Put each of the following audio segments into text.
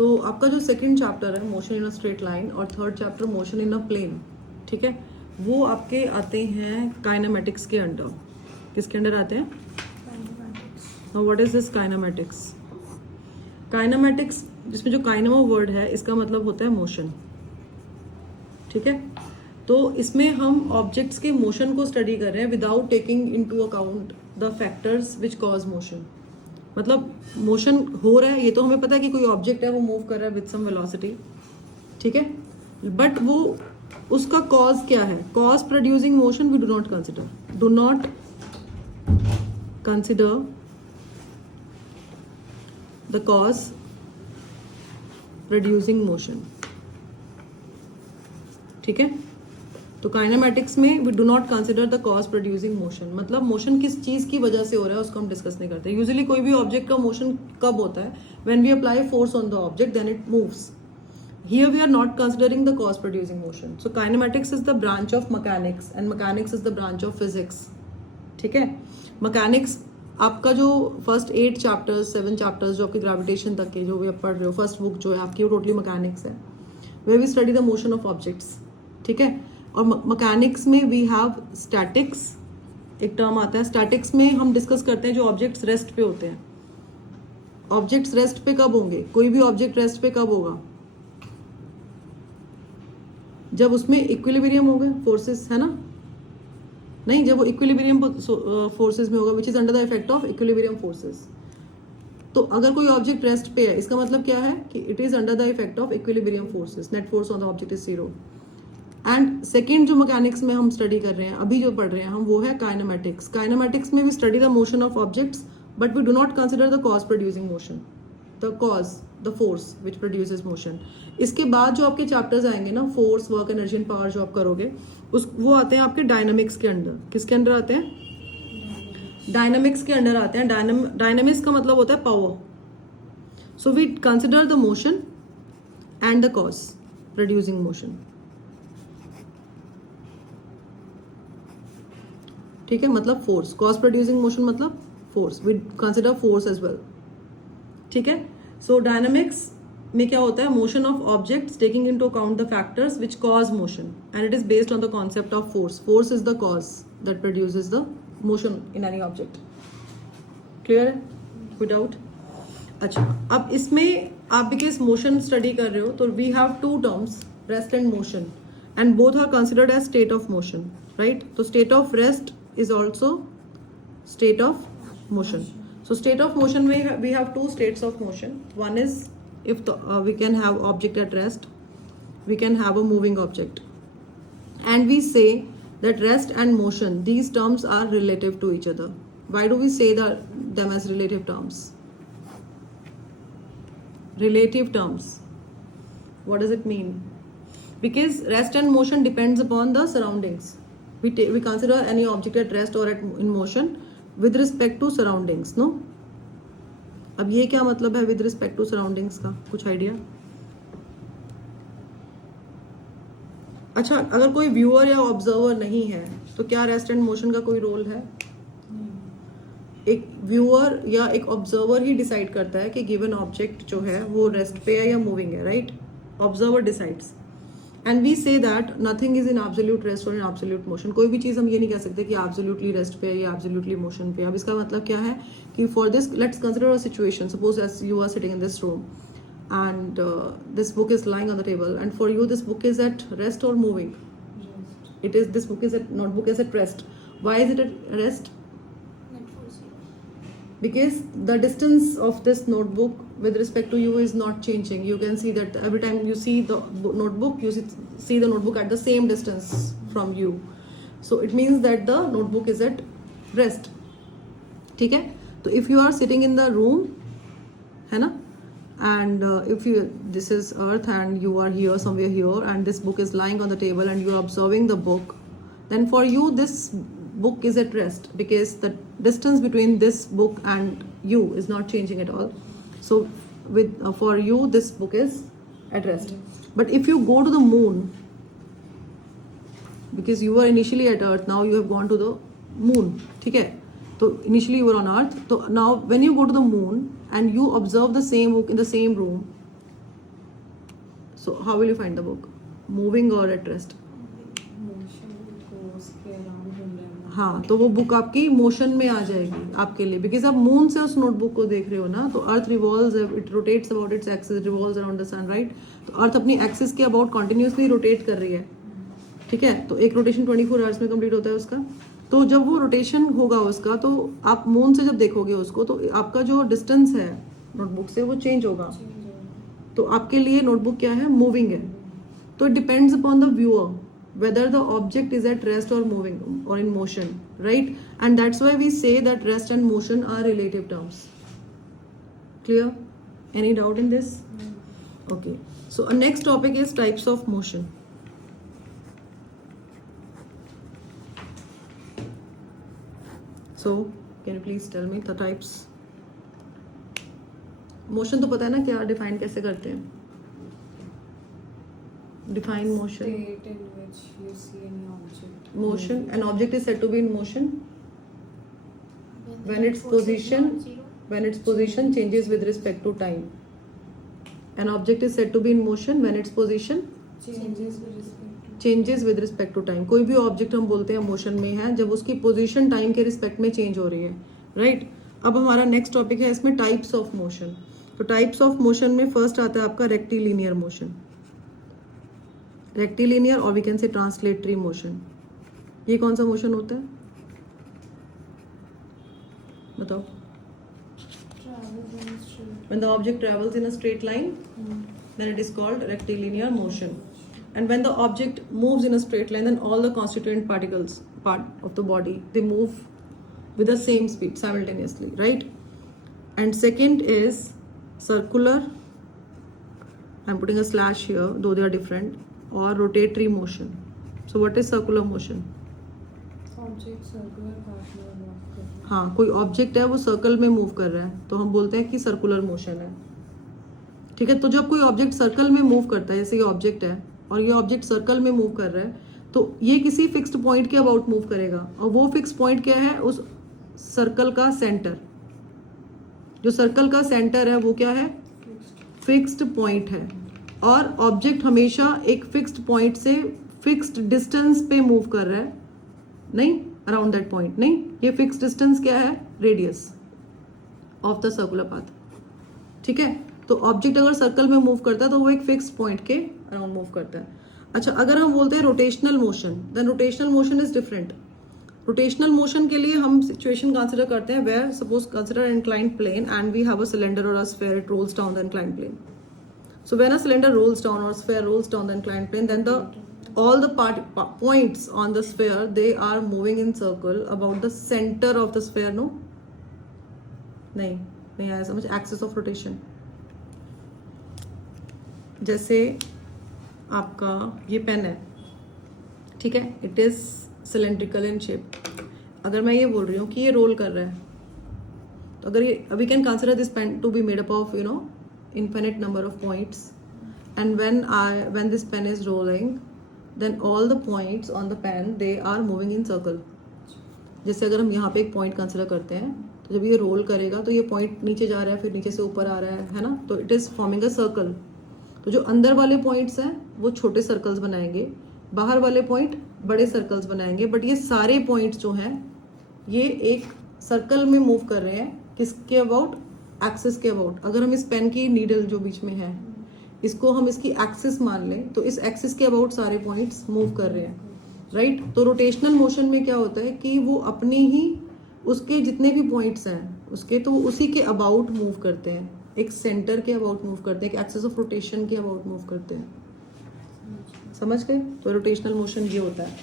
तो आपका जो सेकंड चैप्टर है motion in a straight line और third chapter motion in a plane, ठीक है, वो आपके आते हैं काइनेमेटिक्स के अंडर. किसके अंडर आते हैं? Now what is this kinematics? Kinematics, जिसमें जो काइनेमा वर्ड है इसका मतलब होता है मोशन, ठीक है. तो इसमें हम ऑब्जेक्ट्स के मोशन को स्टडी कर रहे हैं without taking into account the factors which cause motion. मतलब मोशन हो रहा है, ये तो हमें पता है कि कोई ऑब्जेक्ट है वो मूव कर रहा है विद सम वेलोसिटी, ठीक है, बट वो उसका कॉज क्या है? Cause producing motion we do not consider the cause producing motion, ठीक है. तो काइनेमेटिक्स में we do not consider the cause producing motion. मतलब मोशन किस चीज की वजह से हो रहा है उसको हम डिस्कस नहीं करते. यूजुअली कोई भी ऑब्जेक्ट का मोशन कब होता है? When we apply force on the object then it moves. Here we are not considering the cause producing motion. So kinematics is the branch of mechanics and mechanics is the branch of physics, ठीक है. Mechanics आपका जो first 8 chapters 7 chapters जो आपके gravitation तक के जो भी आप पढ़ रहे हो, फर्स्ट बुक जो है आपकी वो टोटली मैकेनिक्स है, way we study the motion of objects, ठीक है. और मैकेनिक्स में वी हैव स्टैटिक्स, एक टर्म आता है. स्टैटिक्स में हम डिस्कस करते हैं जो ऑब्जेक्ट्स रेस्ट पे होते हैं. ऑब्जेक्ट्स रेस्ट पे कब होंगे? कोई भी ऑब्जेक्ट रेस्ट पे कब होगा? जब उसमें इक्विलिब्रियम होगा, फोर्सेस, है ना? नहीं, जब वो इक्विलिब्रियम फोर्सेस में होगा which is under the effect of equilibrium forces. तो अगर कोई ऑब्जेक्ट रेस्ट पे है इसका मतलब क्या है कि it is under the effect of equilibrium forces. Net force on the object is 0. And second जो मैकेनिक्स में हम स्टडी कर रहे हैं अभी जो पढ़ रहे हैं हम, वो है काइनेमेटिक्स. काइनेमेटिक्स में we study the motion of objects but we do not consider the cause producing motion, the force which produces motion. इसके बाद जो आपके चैप्टर्स आएंगे ना, force, work, energy and power जो आप करोगे वो आते हैं आपके डायनामिक्स के अंडर. किसके अंडर आते हैं? डायनामिक्स के अंडर आते हैं. डायनामिक्स का मतलब होता है power. So we consider the motion and the cause producing motion, ठीक है. मतलब फोर्स, कॉज प्रोड्यूसिंग मोशन मतलब force. We consider force as well, ठीक है. सो डायनामिक्स में क्या होता है? Motion of objects taking into account the factors which cause motion and it is based on the concept of force. Force is the cause that produces the motion in any object. Clear है? कोई doubt? अच्छा, अब इसमें आप because motion study कर रहे हो तो we have 2 terms, rest and motion, and both are considered as state of motion, right. तो state of rest is also state of motion. So state of motion we have 2 states of motion. One is if we can have object at rest, we can have a moving object, and we say that rest and motion, these terms are relative to each other. Why do we say them as relative terms? Relative terms, what does it mean? Because rest and motion depends upon the surroundings. We consider any object at rest or in motion with respect to surroundings, no? अब ये क्या मतलब है with respect to surroundings का? कुछ idea? अच्छा, अगर कोई व्यूअर या ऑब्जर्वर नहीं है तो क्या रेस्ट एंड मोशन का कोई रोल है? एक व्यूअर या एक ऑब्जर्वर ही डिसाइड करता है कि गिवन ऑब्जेक्ट जो है वो रेस्ट पे है या मूविंग है, right. Observer decides. And we say that nothing is in absolute rest और इन एब्सोल्यूट मोशन. कोई भी चीज़ हम ये नहीं कह सकते कि एब्सोल्यूटली रेस्ट पे है या एब्सोल्यूटली मोशन पे. अब इसका मतलब क्या है कि for this let's consider a situation. Suppose as you are sitting in this room and this book is lying on the table and for you this book is at rest or moving. It is this book is at notebook is at rest. Why is it at rest? Because the distance of this notebook with respect to you is not changing. You can see that every time you see the notebook, you see the notebook at the same distance from you. So it means that the notebook is at rest. ठीक है? तो if you are sitting in the room, है ना? And if this is earth and you are here somewhere here and this book is lying on the table and you are observing the book, then for you this book is at rest because the distance between this book and you is not changing at all. So for you this book is at rest. But if you go to the moon, because you were initially at earth, now you have gone to the moon, ठीक है. तो initially you were on earth, so now when you go to the moon and you observe the same book in the same room, so how will you find the book, moving और at rest? हाँ, तो वो book आपकी motion में आ जाएगी आपके लिए, because आप मून से उस नोटबुक को देख रहे हो ना. तो earth revolves, it rotates about its axis, revolves around the sun, right? तो अर्थ अपनी एक्सिस के अबाउट कॉन्टिन्यूसली रोटेट कर रही है. ठीक है, तो एक रोटेशन 24 आवर्स में कंप्लीट होता है उसका. तो जब वो रोटेशन होगा उसका, तो आप मून से जब देखोगे उसको, तो आपका जो डिस्टेंस है नोटबुक से वो चेंज होगा. तो आपके लिए नोटबुक क्या है? मूविंग है. तो it depends upon the viewer whether the object is at rest or moving or in motion, right? And that's why we say that rest and motion are relative terms. Clear? Any doubt in this? Okay, so our next topic is types of motion. So can you please tell me the types? motion तो पता है ना क्या define कैसे करते हैं? Define motion. State in which you see any object. Motion. An object is said to be in motion when its position changes with respect to time. An object is said to be in motion when its position changes with respect to time. कोई भी object हम बोलते हैं motion में है जब उसकी position time के रिस्पेक्ट में चेंज हो रही है, राइट? अब हमारा नेक्स्ट टॉपिक है इसमें टाइप्स ऑफ मोशन. तो टाइप्स ऑफ मोशन में फर्स्ट आता है आपका रेक्टिलिनियर मोशन. रेक्टिलिनियर और we can say translatory motion. ये कौन सा मोशन होता है बताओ? When the object travels in a straight line, then it is called rectilinear motion. And when the object moves in a straight line, then all the constituent particles, part of the body, they move with the same speed simultaneously, right? And second is circular. I'm putting a slash here, though they are different. Or rotatory motion. So what is circular motion? Object circular path में move कर रहा है. हाँ, कोई object है वो circle में move कर रहा है तो हम बोलते हैं कि सर्कुलर मोशन है. ठीक है, तो जब कोई ऑब्जेक्ट सर्कल में मूव करता है, जैसे ये ऑब्जेक्ट है और ये ऑब्जेक्ट सर्कल में मूव कर रहा है, तो ये किसी फिक्स्ड पॉइंट के अबाउट मूव करेगा. और वो फिक्स पॉइंट क्या है? उस सर्कल का सेंटर. जो सर्कल का सेंटर है वो क्या है? फिक्स्ड पॉइंट है. और ऑब्जेक्ट हमेशा एक फिक्स्ड पॉइंट से फिक्स्ड डिस्टेंस पे मूव कर रहा है, नहीं अराउंड दैट पॉइंट, नहीं. ये फिक्स्ड डिस्टेंस क्या है? Radius of the circular path. ठीक है, तो ऑब्जेक्ट अगर सर्कल में मूव करता है तो वो एक फिक्स्ड पॉइंट के अराउंड मूव करता है. अच्छा, अगर हम बोलते हैं rotational motion, then rotational motion is different. Rotational motion के लिए हम सिचुएशन कंसिडर करते हैं where suppose consider inclined plane and we have a cylinder और a sphere, it rolls down the inclined plane. So when a cylinder rolls down or sphere rolls down the inclined plane, then all the points on the sphere, they are moving in circle about the center of the sphere. No, नहीं आया समझ. axis of rotation. जैसे आपका ये pen है, ठीक है, it is cylindrical in shape. अगर मैं ये बोल रही हूँ कि ये रोल कर रहा है, तो अगर ये we can consider this pen to be made up of infinite number of points, and when this pen is rolling, then all the points on the pen, they are moving in circle. जैसे अगर हम यहाँ पे एक point consider करते हैं, तो जब ये रोल करेगा तो ये पॉइंट नीचे जा रहा है, फिर नीचे से ऊपर आ रहा है ना, तो it is forming a circle. तो जो अंदर वाले पॉइंट्स हैं वो छोटे सर्कल्स बनाएंगे, बाहर वाले पॉइंट बड़े सर्कल्स बनाएंगे. बट ये सारे पॉइंट्स जो हैं ये एक सर्कल में मूव कर रहे हैं. किसके अबाउट? एक्सिस के अबाउट. अगर हम इस पेन की नीडल जो बीच में है इसको हम इसकी एक्सिस मान लें, तो इस एक्सिस के अबाउट सारे पॉइंट्स मूव कर रहे हैं, राइट? तो रोटेशनल मोशन में क्या होता है कि वो अपने ही उसके जितने भी पॉइंट्स हैं उसके, तो उसी के अबाउट मूव करते हैं, एक सेंटर के अबाउट मूव करते हैं, एक एक्सिस ऑफ रोटेशन के अबाउट मूव करते हैं. समझ गए? तो रोटेशनल मोशन ये होता है.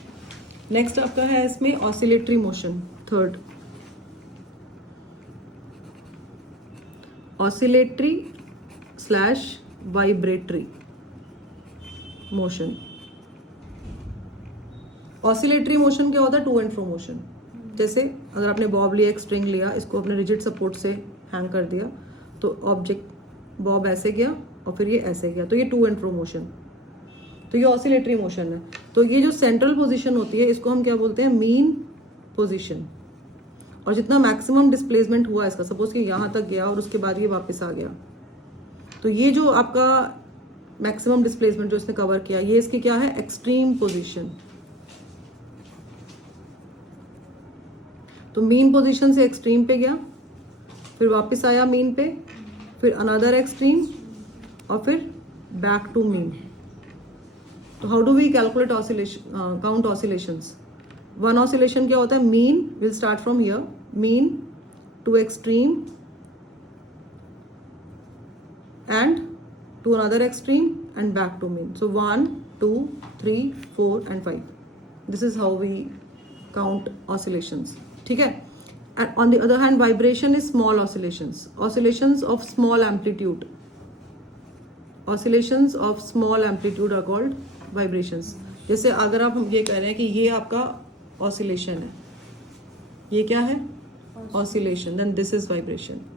नेक्स्ट आपका है इसमें oscillatory motion. Third, oscillatory / vibratory motion. Oscillatory motion क्या होता है? To and fro motion. जैसे अगर आपने बॉब लिया, एक स्ट्रिंग लिया, इसको अपने रिजिड सपोर्ट से हैंग कर दिया, तो ऑब्जेक्ट बॉब ऐसे गया और फिर ये ऐसे गया, तो ये टू एंड फ्रो मोशन. तो ये ऑसिलेटरी मोशन है. तो ये जो सेंट्रल पोजीशन होती है इसको हम क्या बोलते हैं? Mean position. और जितना मैक्सिमम डिस्प्लेसमेंट हुआ इसका, सपोज कि यहाँ तक गया और उसके बाद ये वापस आ गया, तो ये जो आपका मैक्सिमम डिस्प्लेसमेंट जो इसने कवर किया, ये इसकी क्या है, एक्सट्रीम पोजीशन। तो मीन पोजीशन से एक्सट्रीम पे गया, फिर वापस आया मीन पे, फिर अनदर एक्सट्रीम, और फिर बैक टू मीन। तो how do we calculate oscillation, count oscillations? One oscillation क्या होता है, mean will start from here, mean to extreme and to another extreme and back to mean. So 1, 2, 3, 4 and 5. This is how we count oscillations. ठीक है? And on the other hand, vibration is small oscillations. Oscillations of small amplitude. Oscillations of small amplitude are called vibrations. जैसे अगर आप ये कह रहे हैं कि ये आपका oscillation है, ये क्या है, oscillation, then this is vibration.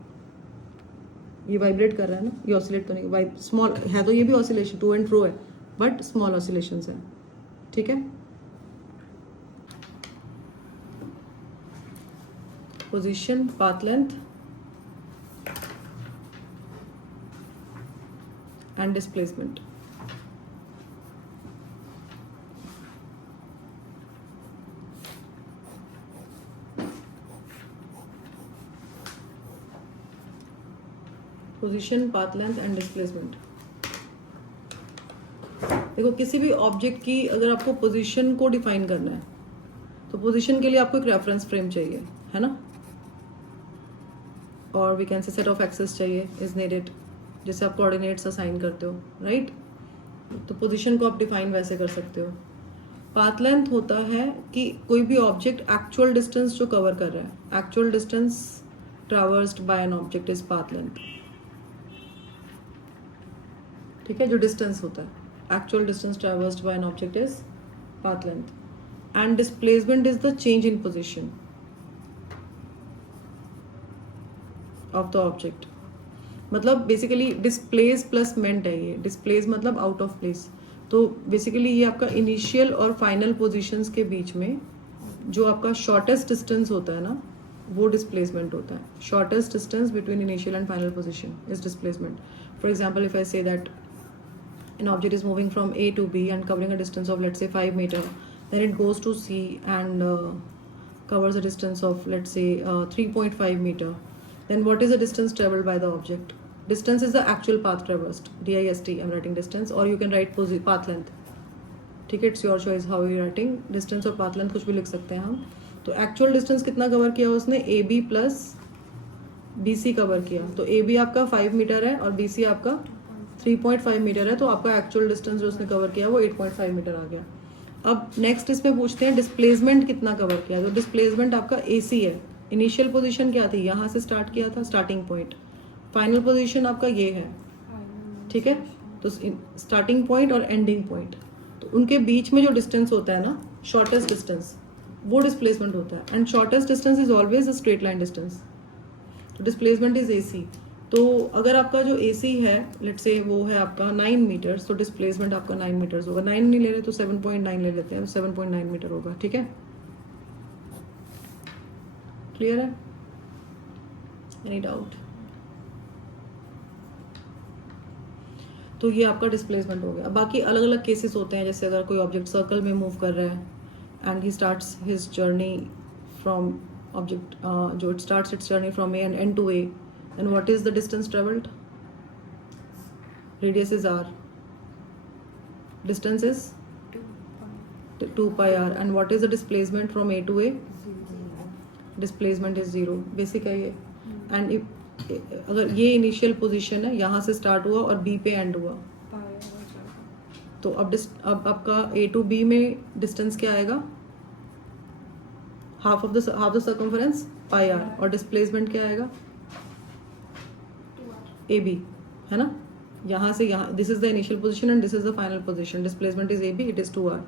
ये वाइब्रेट कर रहा है ना, ये ऑसिलेट तो नहीं, स्मॉल है तो ये भी ऑसिलेशन, टू एंड फ्रो है, बट स्मॉल ऑसिलेशंस है। ठीक है, position, path length and displacement. Position, path length and displacement. देखो, किसी भी ऑब्जेक्ट की अगर आपको पोजीशन को डिफाइन करना है तो पोजीशन के लिए आपको एक रेफरेंस फ्रेम चाहिए, है ना, और we can say set of axes चाहिए इज नीडेड, जैसे आप कोऑर्डिनेट्स असाइन करते हो, राइट। तो पोजीशन को आप डिफाइन वैसे कर सकते हो। पाथ लेंथ होता है कि कोई भी ऑब्जेक्ट एक्चुअल डिस्टेंस जो कवर कर रहा है, actual distance traversed by an object is path length. ठीक है, जो डिस्टेंस होता है, actual distance traversed by an object is path length. And displacement is the change in position of the object. मतलब बेसिकली डिस्प्लेस प्लस मेंट है ये, displace मतलब out of place. तो बेसिकली ये आपका इनिशियल और फाइनल पोजीशंस के बीच में जो आपका शॉर्टेस्ट डिस्टेंस होता है ना, वो डिस्प्लेसमेंट होता है। Shortest distance between initial and final position is displacement. For example, if I say that an object is moving from A to B and covering a distance of, let's say, 5 meter, then it goes to C and covers a distance of, let's say, 3.5 meter. Then what is the distance traveled by the object? Distance is the actual path traversed, DIST, I'm writing distance, or you can write path length. ठीक है, it's your choice how you're writing distance और path length, कुछ भी लिख सकते हैं हम। तो actual distance कितना कवर किया उसने, AB प्लस BC कवर किया। तो AB आपका 5 मीटर है और BC आपका 3.5 मीटर है, तो आपका एक्चुअल डिस्टेंस जो उसने कवर किया वो 8.5 मीटर आ गया। अब नेक्स्ट इसमें पूछते हैं डिस्प्लेसमेंट कितना कवर किया। तो डिस्प्लेसमेंट आपका AC है। इनिशियल पोजीशन क्या थी, यहाँ से स्टार्ट किया था, स्टार्टिंग पॉइंट। फाइनल पोजीशन आपका ये है, ठीक है। तो स्टार्टिंग पॉइंट और एंडिंग पॉइंट, तो उनके बीच में जो डिस्टेंस होता है ना, शॉर्टेस्ट डिस्टेंस, वो डिस्प्लेसमेंट होता है। And shortest distance is always a straight line distance. तो डिस्प्लेसमेंट इज AC। तो अगर आपका जो AC है, लेट्स से वो है आपका 9 मीटर्स, तो डिस्प्लेसमेंट आपका 9 मीटर्स होगा। 9 नहीं ले रहे तो 7.9 ले लेते हैं, 7.9 मीटर होगा। ठीक है, क्लियर है, एनी डाउट? तो ये आपका डिस्प्लेसमेंट हो गया। बाकी अलग अलग केसेस होते हैं, जैसे अगर कोई ऑब्जेक्ट सर्कल में मूव कर रहा है and he starts his journey from object, जो it starts its journey from A and end to A, and what is the distance traveled? Radius is r, distance is 2 pi r, and what is the displacement from A to A? Displacement is 0, basic है ये। and if अगर ये initial position है, यहाँ से start हुआ और B पे end हुआ, तो अब आपका A to B में distance क्या आएगा, half the circumference pi r, और displacement क्या आएगा, AB, है ना। यहाँ से यहाँ, this is the initial position and this is the final position, displacement is AB, it is 2r।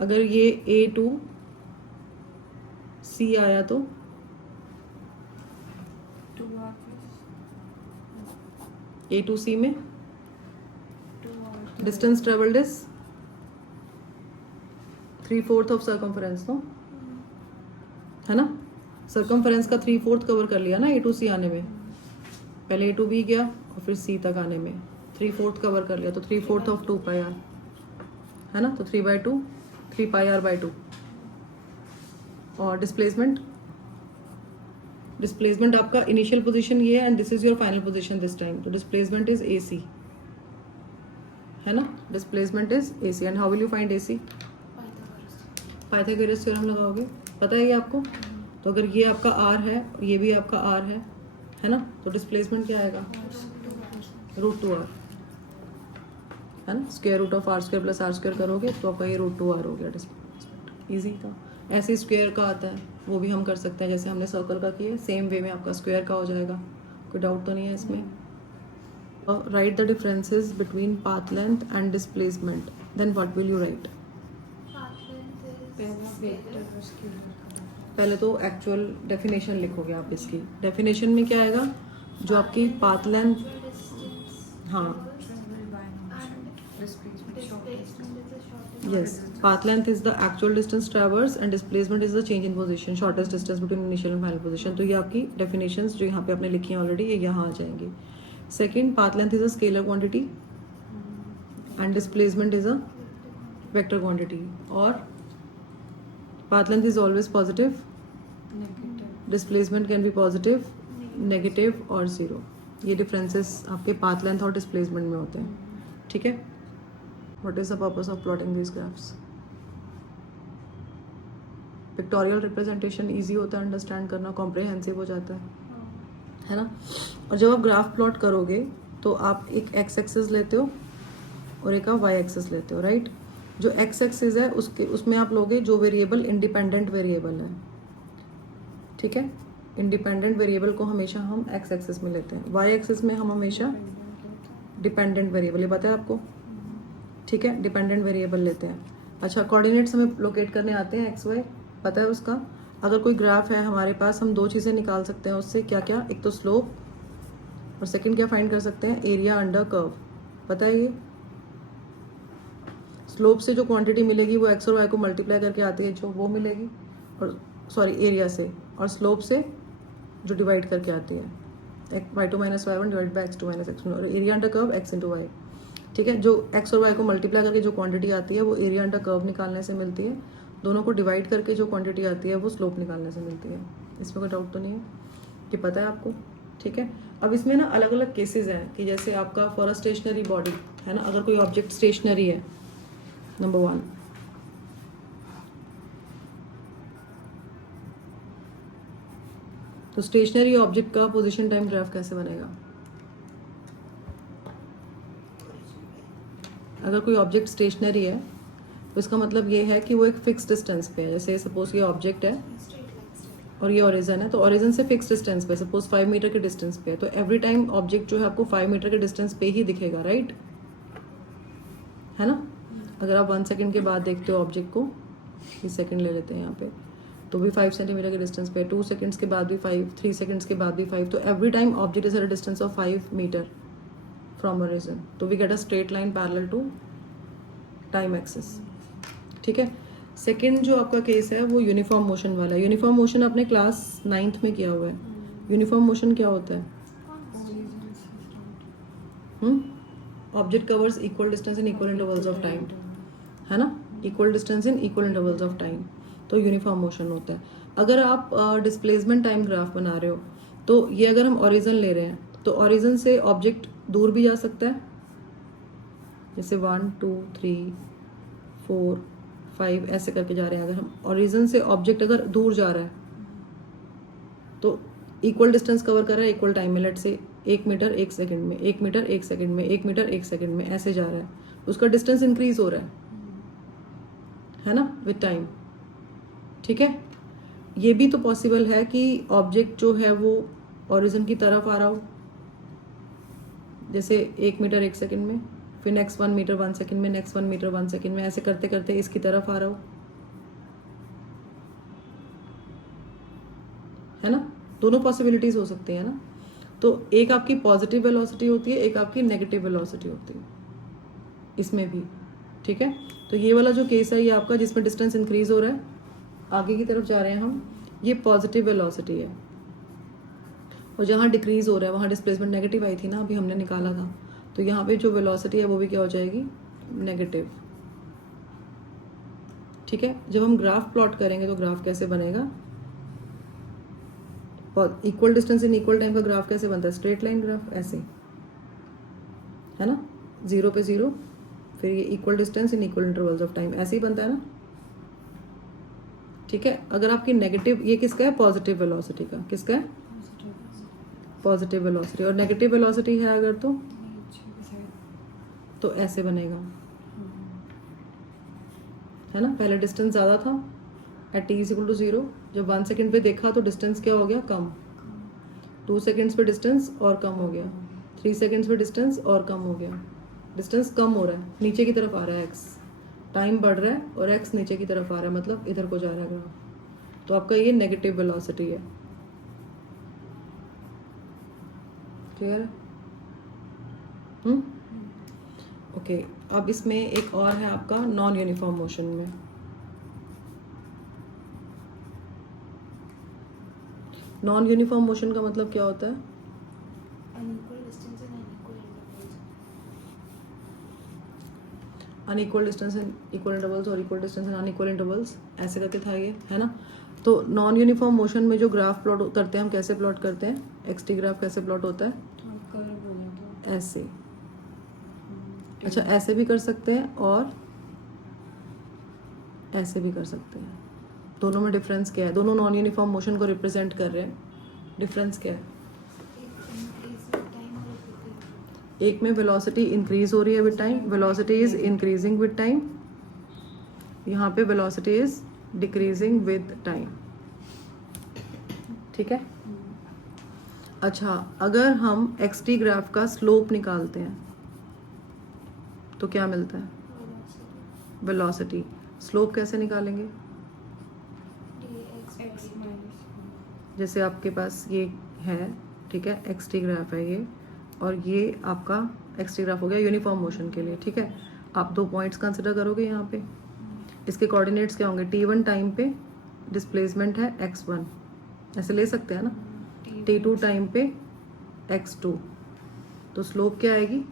अगर ये A to C आया तो 2r, A to C में distance travelled is 3/4 of circumference, तो है ना। सर्कमफरेंस का 3/4 कवर कर लिया ना A to C आने में। पहले A to B गया और फिर C तक आने में, 3/4 कवर कर लिया, तो 3/4 ऑफ 2πr है ना, तो 3/2 3πr/2। और डिस्प्लेसमेंट आपका इनिशियल पोजीशन ये है and this is your final position this time, तो डिस्प्लेसमेंट इज AC है ना, displacement is AC। And how will you find AC? Pythagoras theorem लगाओगे, पता है ये आपको। तो अगर ये आपका R है और ये भी आपका R है ना, तो डिस्प्लेसमेंट क्या आएगा? √2r है ना, square root of r² plus r² करोगे तो आपका ये √2r हो गया डिस्प्लेसमेंट। ईजी था। ऐसे स्क्वायर का आता है वो भी हम कर सकते हैं, जैसे हमने सर्कल का किया, सेम वे में आपका स्क्वायर का हो जाएगा। कोई डाउट तो नहीं है इसमें? Write the differences between path length and displacement, then what will you write? पहले तो एक्चुअल डेफिनेशन लिखोगे आप इसकी। डेफिनेशन में क्या आएगा? जो आपकी पाथ लेंथ, हाँ yes, path length is the actual distance traversed and displacement is the change in position, shortest distance between initial and final position। तो ये आपकी definitions जो यहाँ पे आपने लिखी हैं ऑलरेडी, ये यहाँ आ जाएंगी। Second, path length is a scalar quantity and displacement is a vector quantity। और path length is always positive, displacement can be positive, negative और zero। ये differences आपके path length और displacement में होते हैं, ठीक है। What is the purpose of plotting these graphs? Pictorial representation easy होता है अंडरस्टैंड करना, कॉम्प्रिहेंसिव हो जाता है ना। और जब आप ग्राफ प्लॉट करोगे तो आप एक एक्स एक्सिस लेते हो और एक आप वाई एक्सिस लेते हो, राइट। जो एक्स एक्सिस है उसमें आप लोगे जो वेरिएबल इंडिपेंडेंट वेरिएबल है, ठीक है। इंडिपेंडेंट वेरिएबल को हमेशा हम एक्स एक्सिस में लेते हैं, वाई एक्सिस में हम हमेशा डिपेंडेंट वेरिएबल, ये पता है आपको, ठीक है, डिपेंडेंट वेरिएबल लेते हैं। अच्छा, कोऑर्डिनेट्स हमें लोकेट करने आते हैं, एक्स वाई पता है उसका। अगर कोई ग्राफ है हमारे पास, हम दो चीज़ें निकाल सकते हैं उससे, क्या क्या? एक तो स्लोप और सेकंड क्या फाइंड कर सकते हैं? Area under curve. पता है ये स्लोप से जो क्वांटिटी मिलेगी वो एक्स और वाई को मल्टीप्लाई करके आती है, जो वो मिलेगी, और सॉरी एरिया से, और स्लोप से जो डिवाइड करके आती है y2 - y1 divide by x2 - x1, और area under curve x × y, ठीक है। जो एक्स और वाई को मल्टीप्लाई करके जो क्वांटिटी आती है वो एरिया अंडर कर्व निकालने से मिलती है, दोनों को डिवाइड करके जो क्वांटिटी आती है वो स्लोप निकालने से मिलती है। इसमें कोई डाउट तो नहीं है कि पता है आपको, ठीक है। अब इसमें ना अलग अलग केसेस हैं कि जैसे आपका फॉर अ स्टेशनरी बॉडी है ना, अगर कोई ऑब्जेक्ट स्टेशनरी है, नंबर 1, तो स्टेशनरी ऑब्जेक्ट का पोजीशन टाइम ग्राफ कैसे बनेगा? अगर कोई ऑब्जेक्ट स्टेशनरी है तो इसका मतलब ये है कि वो एक फिक्स डिस्टेंस पे है। जैसे सपोज ये ऑब्जेक्ट है और ये ओरिजिन है, तो ओरिजिन से फिक्स डिस्टेंस पे, सपोज 5 मीटर के डिस्टेंस पे है, तो एवरी टाइम ऑब्जेक्ट जो है आपको 5 मीटर के डिस्टेंस पे ही दिखेगा, राइट, है ना। अगर आप 1 सेकेंड के बाद देखते हो ऑब्जेक्ट को, इस सेकेंड ले लेते हैं यहाँ पे, तो भी 5 सेंटीमीटर के डिस्टेंस पे, 2 सेकेंड्स के बाद भी 5, 3 सेकेंड्स के बाद भी 5, तो every time object is at a distance of 5 meter from origin, तो we get a straight line parallel to time axis, ठीक है। सेकंड जो आपका केस है वो यूनिफॉर्म मोशन वाला है। यूनिफॉर्म मोशन आपने क्लास 9th में किया हुआ है। यूनिफॉर्म मोशन क्या होता है? Object covers equal distance in equal intervals of time, है ना, equal distance in equal intervals of time, तो यूनिफॉर्म मोशन होता है। अगर आप डिस्प्लेसमेंट टाइम ग्राफ बना रहे हो तो ये अगर हम ओरिजिन ले रहे हैं तो ओरिजिन से ऑब्जेक्ट दूर भी जा सकता है, जैसे 1 2 3 4 5 ऐसे करके जा रहे हैं। अगर हम ओरिजिन से ऑब्जेक्ट अगर दूर जा रहा है तो इक्वल डिस्टेंस कवर कर रहा है इक्वल टाइम में, लेट से 1 मीटर 1 सेकंड में, 1 मीटर 1 सेकंड में, 1 मीटर 1 सेकंड में, ऐसे जा रहा है, उसका डिस्टेंस इंक्रीज हो रहा है ना, विद टाइम, ठीक है। ये भी तो पॉसिबल है कि ऑब्जेक्ट जो है वो ओरिजिन की तरफ आ रहा हो, जैसे 1 मीटर 1 सेकंड में, फिर नेक्स्ट 1 मीटर 1 सेकंड में, नेक्स्ट 1 मीटर 1 सेकंड में, ऐसे करते करते इसकी तरफ आ रहा हो, है ना। दोनों पॉसिबिलिटीज हो सकती है ना। तो एक आपकी पॉजिटिव वेलोसिटी होती है, एक आपकी नेगेटिव वेलोसिटी होती है इसमें भी, ठीक है। तो ये वाला जो केस है ये आपका जिसमें डिस्टेंस इंक्रीज हो रहा है, आगे की तरफ जा रहे हैं हम, ये पॉजिटिव वेलोसिटी है, और जहाँ डिक्रीज हो रहा है वहाँ डिस्प्लेसमेंट नेगेटिव आई थी ना, अभी हमने निकाला था, तो यहाँ पे जो वेलोसिटी है वो भी क्या हो जाएगी, नेगेटिव। ठीक है, जब हम ग्राफ प्लॉट करेंगे तो ग्राफ कैसे बनेगा, और equal distance in equal time का ग्राफ कैसे बनता है, स्ट्रेट लाइन ग्राफ ऐसे, है ना, 0 पे 0, फिर ये equal distance in equal intervals of time, ऐसे ही बनता है ना। ठीक है, अगर आपकी नेगेटिव, ये किसका है, पॉजिटिव वेलोसिटी का, किसका है, पॉजिटिव वेलोसिटी, और नेगेटिव वेलोसिटी है अगर तो ऐसे बनेगा, है ना। पहले डिस्टेंस ज़्यादा था एट t इक्वल टू 0, जब 1 सेकेंड पे देखा तो डिस्टेंस क्या हो गया, कम, 2 सेकेंड्स पे डिस्टेंस और कम हो गया, 3 सेकेंड्स पे डिस्टेंस और कम हो गया, डिस्टेंस कम हो रहा है, नीचे की तरफ आ रहा है x, टाइम बढ़ रहा है और x नीचे की तरफ आ रहा है, मतलब इधर को जा रहा है ग्राफ, तो आपका ये नेगेटिव वेलोसिटी है। क्लियर है? ओके, अब इसमें एक और है आपका नॉन यूनिफॉर्म मोशन में। नॉन यूनिफॉर्म मोशन का मतलब क्या होता है, unequal distance in equal intervals और equal distance in unequal intervals, ऐसे करके था ये, है ना। तो नॉन यूनिफॉर्म मोशन में जो ग्राफ प्लॉट करते हैं हम कैसे प्लॉट करते हैं, एक्सटी ग्राफ कैसे प्लॉट होता है, ऐसे, अच्छा ऐसे भी कर सकते हैं और ऐसे भी कर सकते हैं, दोनों में डिफरेंस क्या है, दोनों नॉन यूनिफॉर्म मोशन को रिप्रेजेंट कर रहे हैं, डिफरेंस क्या है, एक में वेलोसिटी इंक्रीज हो रही है with time, velocity is increasing with time, यहाँ पे velocity is decreasing with time. ठीक है, अच्छा अगर हम एक्सटी ग्राफ का स्लोप निकालते हैं तो क्या मिलता है, वेलोसिटी। स्लोप कैसे निकालेंगे, जैसे आपके पास ये है, ठीक है, एक्सटी ग्राफ है ये, और ये आपका एक्सटी ग्राफ हो गया यूनिफॉर्म मोशन के लिए। ठीक है, आप 2 पॉइंट्स कंसिडर करोगे यहाँ पे, इसके कोऑर्डिनेट्स क्या होंगे, t1 टाइम पे डिस्प्लेसमेंट है x1, ऐसे ले सकते हैं ना, t2 टाइम पे x2, तो स्लोप क्या आएगी,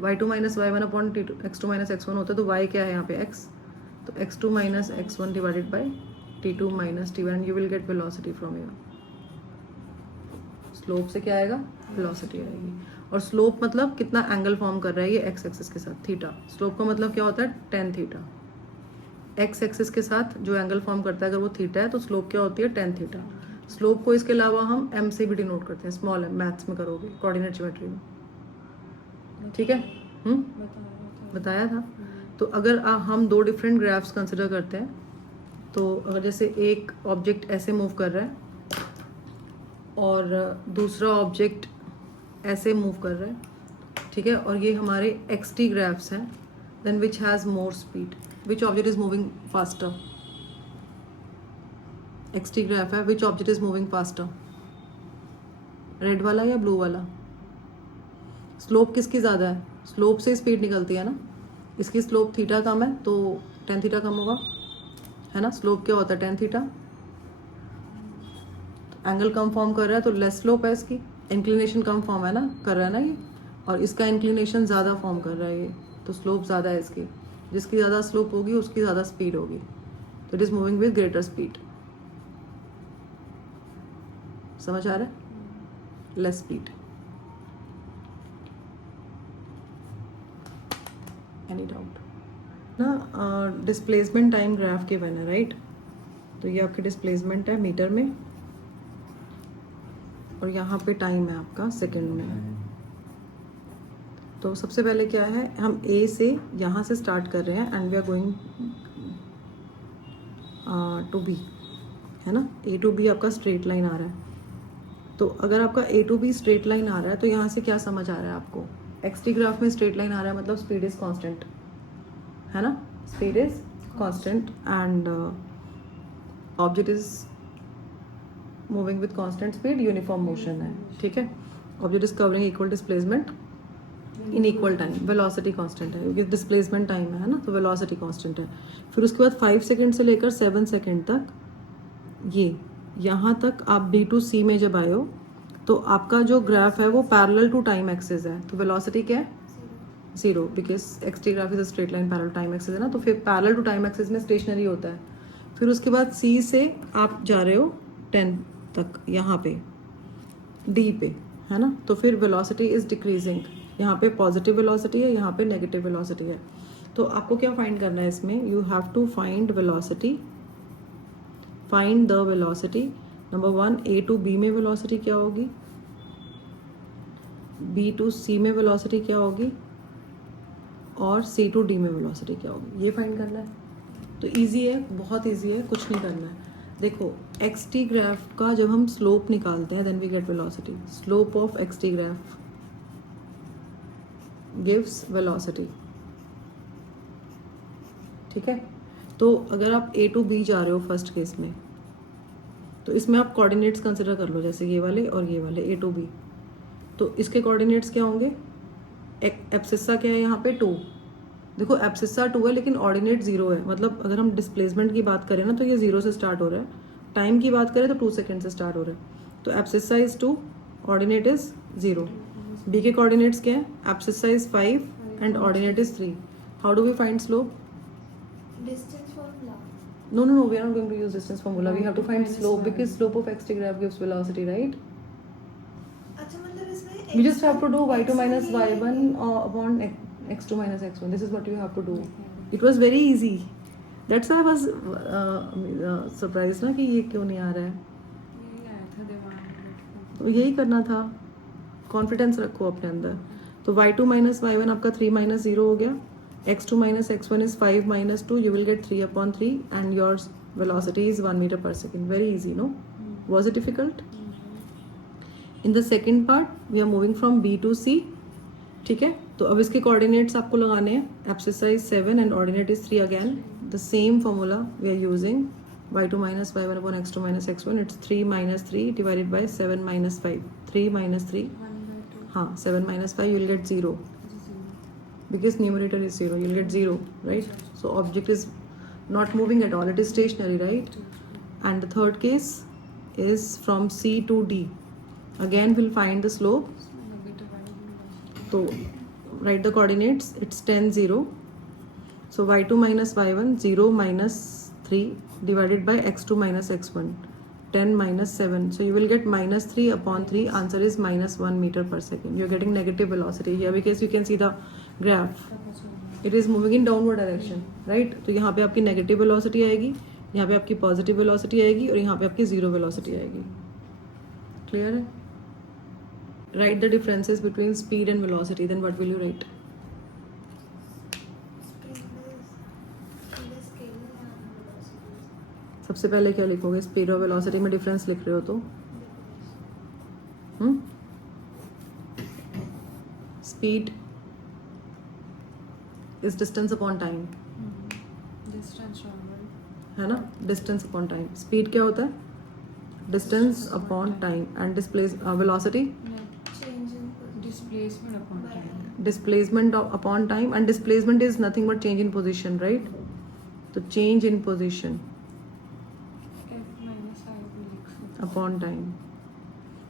y2 minus y1 upon t2, x2 minus x1 होता है, तो y क्या है यहाँ पे x, तो x2 minus x1 divided by t2 minus t1, you will gate velocity from here. Slope से क्या आएगा, वेलोसिटी आएगी, और स्लोप मतलब कितना एंगल फॉर्म कर रहा है ये x एक्सिस के साथ, थीटा। स्लोप का मतलब क्या होता है, tan थीटा, x एक्सिस के साथ जो एंगल फॉर्म करता है अगर वो थीटा है तो स्लोप क्या होती है, tan थीटा। स्लोप को इसके अलावा हम m से भी डिनोट करते हैं, स्मॉल m, मैथ्स में करोगे, कोऑर्डिनेट ज्योमेट्री में। ठीक है, बताया था। तो अगर हम 2 डिफरेंट ग्राफ्स कंसिडर करते हैं, तो अगर जैसे एक ऑब्जेक्ट ऐसे मूव कर रहा है और दूसरा ऑब्जेक्ट ऐसे मूव कर रहा है, ठीक है, और ये हमारे एक्सटी ग्राफ्स हैं, then which has more speed, which object is moving faster, X T graph है, which object is moving faster, red वाला या ब्लू वाला। स्लोप किसकी ज़्यादा है, स्लोप से स्पीड निकलती है ना, इसकी स्लोप थीटा कम है तो tan थीटा कम होगा, है ना। स्लोप क्या होता है, tan थीटा, एंगल कम फॉर्म कर रहा है तो लेस स्लोप है इसकी, इंक्लिनेशन कम फॉर्म है ना, कर रहा है ना ये, और इसका इंक्लिनेशन ज़्यादा फॉर्म कर रहा है ये, तो स्लोप ज़्यादा है इसकी, जिसकी ज़्यादा स्लोप होगी उसकी ज़्यादा स्पीड होगी, तो it is moving with greater speed. समझ आ रहा है, लेस स्पीड। एनी डाउट ना, डिस्प्लेसमेंट टाइम ग्राफ के बना, राइट, तो ये आपकी डिस्प्लेसमेंट है मीटर में, और यहाँ पे टाइम है आपका सेकंड में। तो सबसे पहले क्या है, हम A से यहाँ से स्टार्ट कर रहे हैं and we are going to B, है ना। A to B आपका स्ट्रेट लाइन आ रहा है, तो अगर आपका A to B straight line आ रहा है तो यहाँ से क्या समझ आ रहा है आपको, एक्सटी ग्राफ में स्ट्रेट लाइन आ रहा है मतलब स्पीड इज कांस्टेंट, है ना, speed is constant and object is moving with constant speed, uniform motion है। ठीक है, object is covering equal displacement in equal time, velocity constant है क्योंकि डिस्प्लेसमेंट टाइम है ना, तो वेलोसिटी कांस्टेंट है। फिर उसके बाद 5 सेकेंड से लेकर 7 सेकेंड तक, ये यहाँ तक आप B to C में जब आए हो तो आपका जो ग्राफ है वो पैरेलल टू टाइम एक्सिस है, तो वेलोसिटी क्या है? 0, because x T graph is a straight line parallel time axis है ना, तो फिर पैरेलल टू टाइम एक्सिस में स्टेशनरी होता है। फिर उसके बाद सी से आप जा रहे हो 10 तक, यहाँ पे डी पे, है ना, तो फिर वेलोसिटी इज डिक्रीजिंग। यहाँ पे पॉजिटिव वेलोसिटी है, यहाँ पे नेगेटिव वेलोसिटी है। तो आपको क्या फाइंड करना है इसमें? You have to find velocity, find the velocity. Number 1, A to B में वेलोसिटी क्या होगी, बी टू सी में वेलोसिटी क्या होगी, और सी टू डी में वेलोसिटी क्या होगी, ये फाइंड करना है। तो इजी है, बहुत इजी है, कुछ नहीं करना है। देखो एक्स टी ग्राफ का जब हम स्लोप निकालते हैं then we get velocity. Slope of X T graph gives velocity, ठीक है। तो अगर आप ए टू बी जा रहे हो फर्स्ट केस में, तो इसमें आप कोऑर्डिनेट्स कंसिडर कर लो, जैसे ये वाले और ये वाले ए टू बी। तो इसके कोऑर्डिनेट्स क्या होंगे? एब्सिसा क्या है यहाँ पे? 2। देखो एब्सिसा 2 है लेकिन ऑर्डिनेट 0 है, मतलब अगर हम डिस्प्लेसमेंट की बात करें ना तो ये 0 से स्टार्ट हो रहा है, टाइम की बात करें तो 2 सेकेंड से स्टार्ट हो रहा है। तो abscissa is 2, ordinate is 0। B के कोऑर्डिनेट्स क्या है? Abscissa is 5 and ordinate is 3। How do we find slope? Distance formula. No, we are not going to use distance formula. We have to find slope because slope of x t graph gives velocity, right? अच्छा मतलब इसमें We just have to do y2 minus y1 upon x2 minus x1. This is what you have to do. It was very easy. That's why I was surprised ना कि ये क्यों नहीं आ रहा है। यही आया था दिमाग में। तो यही करना था, कॉन्फिडेंस रखो अपने अंदर। तो y2 minus y1 आपका 3 minus 0 हो गया, x2 minus x1 is 5 minus 2, you will get 3 upon 3 and your velocity is 1 meter per second. Very easy, no? Was it difficult? In the second part we are moving from B to C, ठीक है। तो अब इसके coordinates आपको लगाने हैं, abscissa is 7 and ordinate is 3 again, the same formula we are using, y2 minus y1 upon x2 minus x1, it's 3 minus 3 divided by 7 minus 5, 3 minus 3, 1/2. हाँ 7 minus 5, you will get 0 because numerator is 0, you'll get 0, right? So object is not moving at all, it is stationary, right? And the third case is from C to D. Again we'll find the slope. So write the coordinates, it's 10 0. So y2 minus y1, 0 minus 3 divided by x2 minus x1, 10 minus 7. So you will get minus 3 upon 3. Answer is minus 1 meter per second. You're getting negative velocity here because you can see the graph. It is moving in downward direction, right? तो यहाँ पे आपकी negative velocity आएगी, यहाँ पे आपकी positive velocity आएगी और यहाँ पे आपकी zero velocity आएगी। Clear है? Write the differences between speed and velocity. Then what will you write? सबसे पहले क्या लिखोगे? स्पीड और वेलोसिटी में डिफरेंस लिख रहे हो तो speed is distance upon time, Distance forward. है ना, डिस्टेंस अपॉन टाइम। स्पीड क्या होता है? Distance upon time and velocity Change in Displacement upon time. displacement upon time, and displacement is nothing but change in position, right? तो change in position F minus I भी लिख सकते upon time।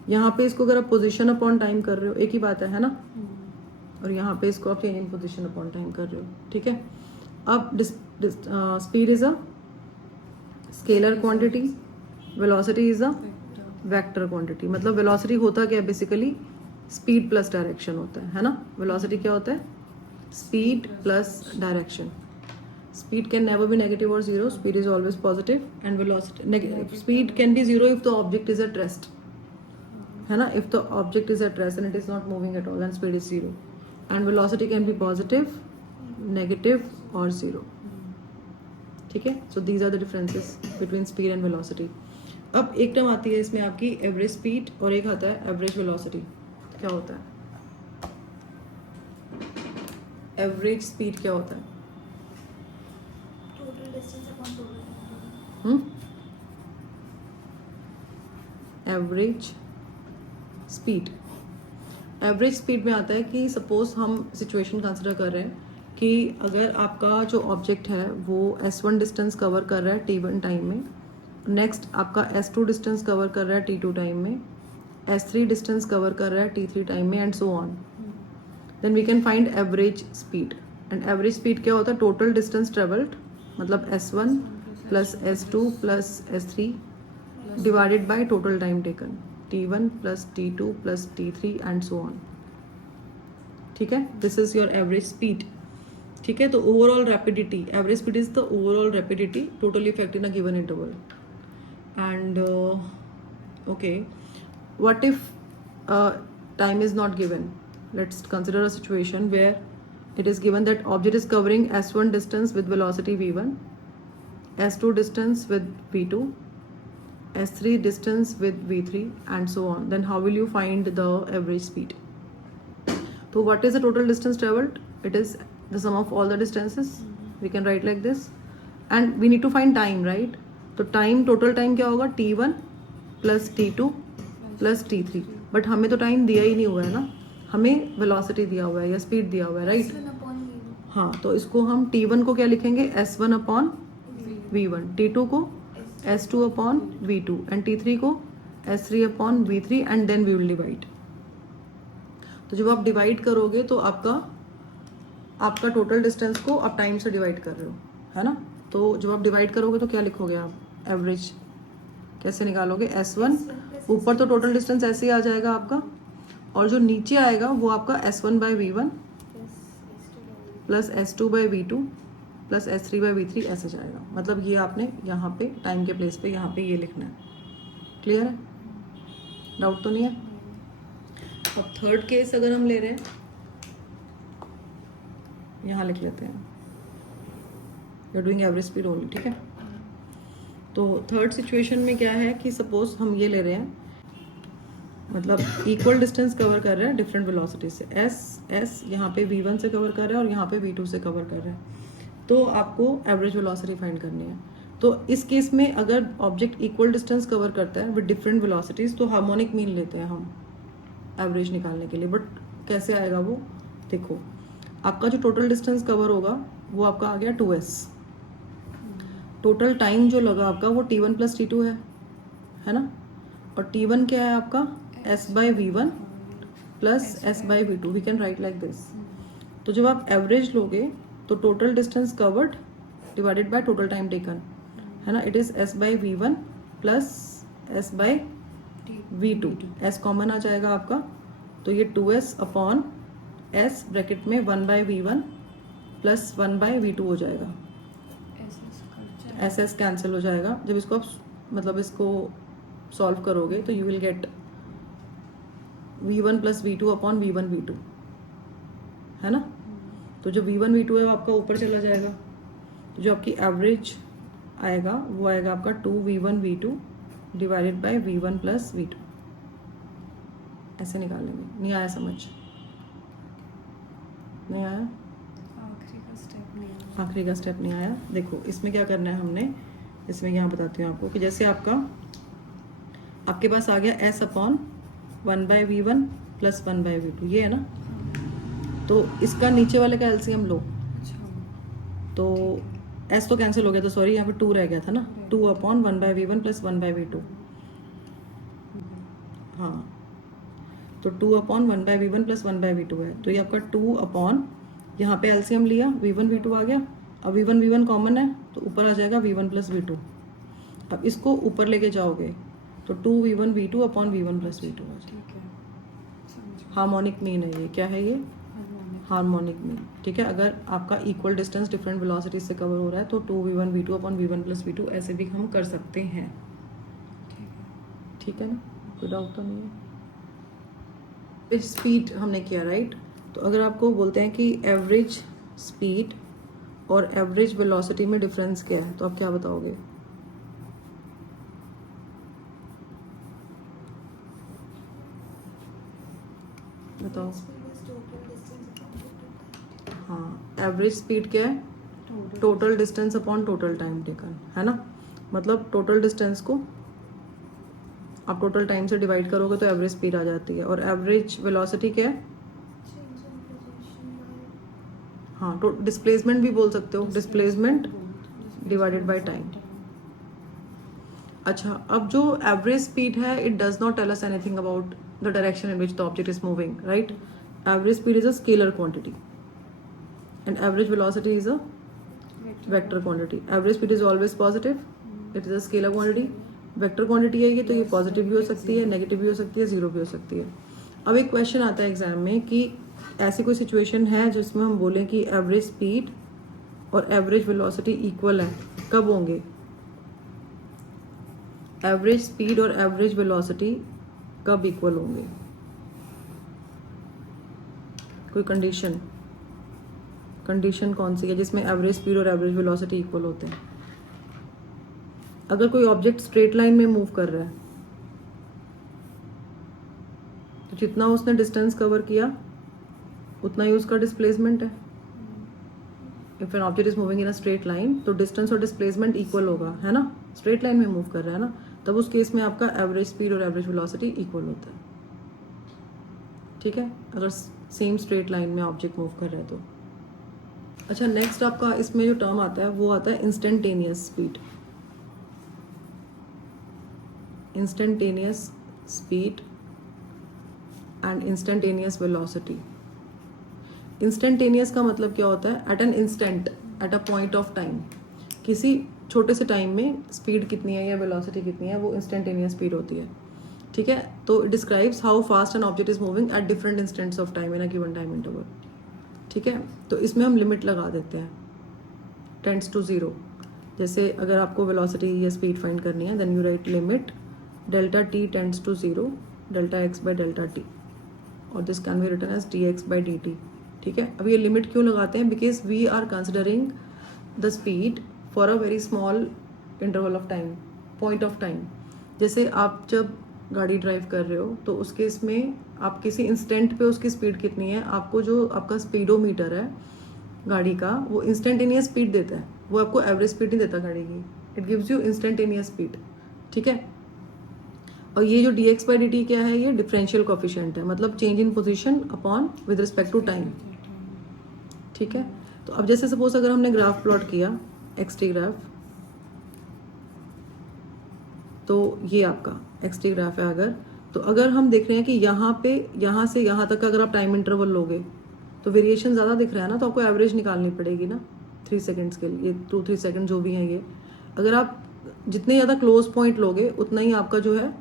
यहाँ पे इसको अगर आप position upon time कर रहे हो एक ही बात है ना, और यहाँ पे इसको आप change in position upon time कर रहे हो, ठीक है। अब speed is a scalar quantity, velocity is a vector quantity. मतलब वेलोसिटी होता क्या है? बेसिकली स्पीड प्लस डायरेक्शन होता है ना। वेलोसिटी क्या होता है? Speed plus direction. Speed can never be negative और zero, speed is always positive and velocity speed can be zero if the object is at rest, है ना। If the object is at rest and it is not moving at all and speed is zero, and velocity can be positive, negative और zero, ठीक है। So these are the differences between speed and velocity. अब एक term आती है इसमें आपकी average speed और एक आता है एवरेज वेलोसिटी। क्या होता है एवरेज स्पीड? क्या होता है? total distance upon total time. Average speed, average speed में आता है कि सपोज हम सिचुएशन कंसिडर कर रहे हैं कि अगर आपका जो ऑब्जेक्ट है वो S1 डिस्टेंस कवर कर रहा है T1 टाइम में, नेक्स्ट आपका S2 डिस्टेंस कवर कर रहा है T2 टाइम में, S3 डिस्टेंस कवर कर रहा है T3 टाइम में and so on. Then we can find average speed. And average speed क्या होता है? टोटल डिस्टेंस ट्रेवल्ड मतलब S1 plus S2 plus S3 divided by total time taken T1 plus T2 plus T3 and so on. ठीक है, this is your average speed. ठीक है, तो overall rapidity, average speed is the overall rapidity total effect in a given interval. And okay, what if time is not given? Let's consider a situation where it is given that object is covering S1 distance with velocity v1, S2 distance with v2, S3 distance with v3 and so on. Then how will you find the average speed? So what is the total distance traveled? It is the sum of all the distances. We can write like this. And we need to find time, right? तो time, total time क्या होगा? T1 plus T2 plus T3. But हमें तो time दिया ही नहीं हुआ है ना, हमें वेलोसिटी दिया हुआ है या स्पीड दिया हुआ है, राइट? हाँ, तो इसको हम T1 को क्या लिखेंगे? S1 अपॉन V1, T2 को S2 upon V2 and T3 को S3 upon V3 and then we will divide. तो जब आप डिवाइड करोगे तो आपका टोटल डिस्टेंस को आप टाइम से डिवाइड कर रहे हो, है ना? तो जब आप डिवाइड करोगे तो क्या लिखोगे आप? एवरेज कैसे निकालोगे? S1 ऊपर तो टोटल डिस्टेंस ऐसे ही आ जाएगा आपका, और जो नीचे आएगा वो आपका S1 by V1 plus S2 by V2 plus S3 by V3 ऐसे जाएगा. मतलब ये आपने यहाँ पे टाइम के प्लेस पे यहाँ पे ये लिखना है. क्लियर है? डाउट तो नहीं है? अब थर्ड केस अगर हम ले रहे हैं, यहाँ लिख लेते हैं, you are doing average speed only. ठीक है, तो थर्ड सिचुएशन में क्या है कि सपोज हम ये ले रहे हैं, मतलब इक्वल डिस्टेंस कवर कर रहे हैं डिफरेंट वेलोसिटी से. एस यहाँ पे V1 से कवर कर रहा है और यहाँ पे V2 से कवर कर रहा है. तो आपको एवरेज वेलोसिटी फाइंड करनी है. तो इस केस में अगर ऑब्जेक्ट इक्वल डिस्टेंस कवर करता है विद डिफरेंट वेलोसिटीज तो हार्मोनिक मीन लेते हैं हम एवरेज निकालने के लिए. बट कैसे आएगा वो? देखो, आपका जो टोटल डिस्टेंस कवर होगा वो आपका आ गया 2s. टोटल टाइम जो लगा आपका वो T1 प्लस T2 है ना? और T1 क्या है आपका? S by V1 plus S by V2. We can write like this. तो जब आप एवरेज लोगे तो total distance covered divided by total time taken, है ना? It is S by V1 plus S by V2. S common आ जाएगा आपका, तो ये 2s अपॉन S ब्रैकेट में 1 by V1 plus 1 by V2 हो जाएगा. एस कैंसिल हो जाएगा. जब इसको आप मतलब इसको सॉल्व करोगे तो you will gate V1 plus V2 upon V1 V2, है ना? तो जो V1 V2 है वो आपका ऊपर चला जाएगा. तो जो आपकी एवरेज आएगा वो आएगा आपका 2V1 V2 divided by V1 plus V2. ऐसे निकालेंगे. नहीं आया समझ? नहीं आया? आखिरी का स्टेप नहीं आया. देखो इसमें क्या करना है हमने, इसमें यहाँ बताती हूँ आपको कि जैसे आपके पास आ गया S upon 1 by V1 plus 1 by V2, ये है ना? तो इसका नीचे वाले का एलसीएम लो. तो S तो कैंसिल हो गया था, सॉरी, यहाँ पे 2 रह गया था ना. 2 upon 1 by V1 plus 1 by V2. हाँ, तो 2 upon 1 by V1 plus 1 by V2 है. तो ये आपका 2 अपॉन, यहाँ पे एलसीएम लिया, V1 V2 आ गया. अब V1 V1 कॉमन है तो ऊपर आ जाएगा V1 प्लस V2. अब इसको ऊपर लेके जाओगे तो 2V1 V2 upon V1 plus V2 आ जाएगा. हार्मोनिक मीन है ये. क्या है ये? Harmonic mean. ठीक है, अगर आपका इक्वल डिस्टेंस डिफरेंट वेलोसिटी से कवर हो रहा है तो 2V1 V2 upon V1 plus V2 ऐसे भी हम कर सकते हैं. ठीक है ना? कोई डाउट तो नहीं है? स्पीड हमने किया, राइट? तो अगर आपको बोलते हैं कि एवरेज स्पीड और एवरेज वेलोसिटी में डिफरेंस क्या है तो आप क्या बताओगे? बताओ. हाँ, एवरेज स्पीड क्या है? Total distance upon total time taken, है ना? मतलब टोटल डिस्टेंस को आप टोटल टाइम से डिवाइड करोगे तो एवरेज स्पीड आ जाती है. और एवरेज वेलोसिटी क्या है? हाँ, तो डिस्प्लेसमेंट भी बोल सकते हो, डिस्प्लेसमेंट डिवाइडेड बाय टाइम. अच्छा, अब जो एवरेज स्पीड है it does not tell us anything about the direction in which the object is moving, right? Average speed is a scalar quantity and average velocity is a vector quantity. Average speed is always positive, it is a scalar quantity. Vector quantity है ये, तो ये positive भी हो सकती है, negative भी हो सकती है, जीरो भी हो सकती है. अब एक क्वेश्चन आता है एग्जाम में कि ऐसी कोई सिचुएशन है जिसमें हम बोलें कि एवरेज स्पीड और एवरेज वेलोसिटी इक्वल है, कब होंगे? एवरेज स्पीड और एवरेज वेलोसिटी कब इक्वल होंगे? कोई कंडीशन कौन सी है जिसमें एवरेज स्पीड और एवरेज वेलोसिटी इक्वल होते हैं? अगर कोई ऑब्जेक्ट स्ट्रेट लाइन में मूव कर रहा है तो जितना उसने डिस्टेंस कवर किया उतना ही उसका डिस्प्लेसमेंट है. If N object is moving in a straight line तो डिस्टेंस और डिस्प्लेसमेंट इक्वल होगा, है ना? स्ट्रेट लाइन में मूव कर रहा है ना, तब उस केस में आपका एवरेज स्पीड और एवरेज वेलोसिटी इक्वल होता है. ठीक है, अगर सेम स्ट्रेट लाइन में ऑब्जेक्ट मूव कर रहा है तो. अच्छा, नेक्स्ट आपका इसमें जो टर्म आता है वो आता है instantaneous speed. Instantaneous speed and instantaneous velocity. Instantaneous का मतलब क्या होता है? At an instant, at a point of time, किसी छोटे से टाइम में स्पीड कितनी है या वेलोसिटी कितनी है, वो इंस्टेंटेनियस स्पीड होती है. ठीक है, तो it describes how fast N object is moving at different instants of time in a given time interval. ठीक है, तो इसमें हम लिमिट लगा देते हैं, टेंड्स टू जीरो. जैसे अगर आपको वेलोसिटी या स्पीड फाइंड करनी है, then you write limit delta T tends to zero delta x by delta t, और this can be written as d x by D t. ठीक है, अब ये लिमिट क्यों लगाते हैं? Because we are considering the speed for a very small interval of time, point of time. जैसे आप जब गाड़ी ड्राइव कर रहे हो तो उस केस में आप किसी इंस्टेंट पे उसकी स्पीड कितनी है, आपको जो आपका स्पीडोमीटर है गाड़ी का वो इंस्टेंटेनियस स्पीड देता है, वो आपको एवरेज स्पीड नहीं देता गाड़ी की. It gives you instantaneous speed. ठीक है, और ये जो D x by D T क्या है? ये डिफरेंशियल कोफिशिएंट है, मतलब change in position upon with respect to time. ठीक है, तो अब जैसे सपोज अगर हमने ग्राफ प्लॉट किया, एक्स टी ग्राफ, तो ये आपका एक्स टी ग्राफ है. अगर हम देख रहे हैं कि यहाँ पे यहाँ से यहाँ तक अगर आप टाइम इंटरवल लोगे तो वेरिएशन ज़्यादा दिख रहा है ना, तो आपको एवरेज निकालनी पड़ेगी ना 3 सेकेंड्स के लिए, 2-3 सेकेंड जो भी हैं ये. अगर आप जितने ज़्यादा क्लोज पॉइंट लोगे उतना ही आपका जो है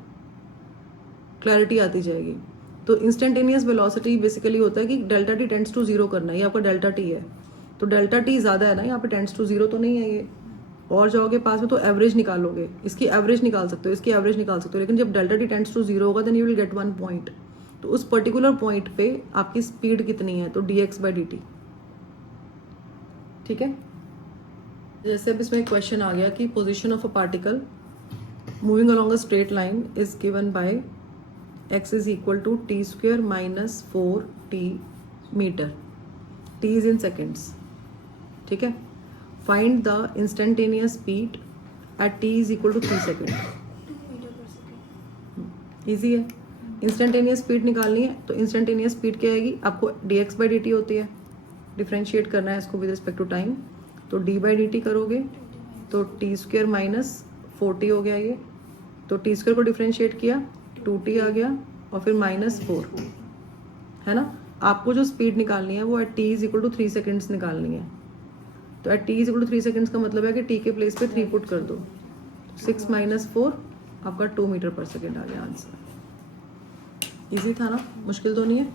क्लैरिटी आती जाएगी. तो इंस्टेंटेनियस वेलोसिटी बेसिकली होता है कि delta T tends to zero करना है. ये आपका डेल्टा टी है, तो डेल्टा टी ज़्यादा है ना, यहाँ पे टेंड्स टू जीरो तो नहीं है ये. और जाओगे पास में तो एवरेज निकालोगे, इसकी एवरेज निकाल सकते हो, इसकी एवरेज निकाल सकते हो, लेकिन जब delta T tends to zero होगा then you will get 1 point. तो उस पर्टिकुलर पॉइंट पे आपकी स्पीड कितनी है? तो D x by D t. ठीक है, जैसे अब इसमें क्वेश्चन आ गया कि position of a particle moving along a straight line is given by x is equal to t square minus 4t meter. t is in seconds. ठीक है, find the instantaneous speed at t is equal to 3 second. Easy है. Instantaneous speed निकालनी है तो instantaneous speed क्या आएगी? आपको D x by D T होती है, डिफ्रेंशिएट करना है इसको विद रिस्पेक्ट टू टाइम, तो डी बाई डी टी करोगे तो टी स्क्वेयर माइनस 4t हो गया ये, तो टी स्क्वेयर को डिफ्रेंशिएट किया 2t आ गया और फिर -4, है ना. आपको जो स्पीड निकालनी है वो at t is equal to 3 seconds निकालनी है. तो at t is equal to 3 seconds का मतलब है कि t के प्लेस पे 3 पुट कर दो, 6 - 4 आपका 2 मीटर पर सेकेंड आ गया आंसर. इजी था ना, मुश्किल तो नहीं है.